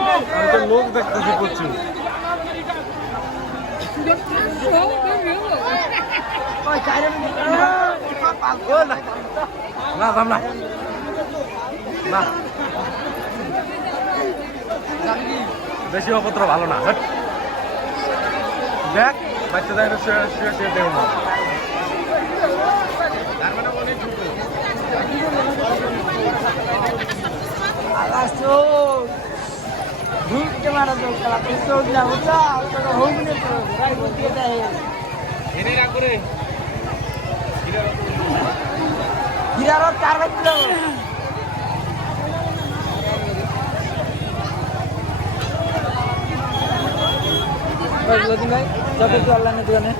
আমি তো লোক দেখতেছি প্রচুর। না দাম না না, বেশি অপত্র ভালো না। দেখ বাচ্চা দেখ শুয়ে শুয়ে শুয়ে দেব না। ঘুরতে মারা দরকার আপনি চোখ না বুঝা হোক না তো রাই বলতে দেয় এনে রাখ করে হিরার চার বাচ্চা ভাই যত অনলাইনে দোকানে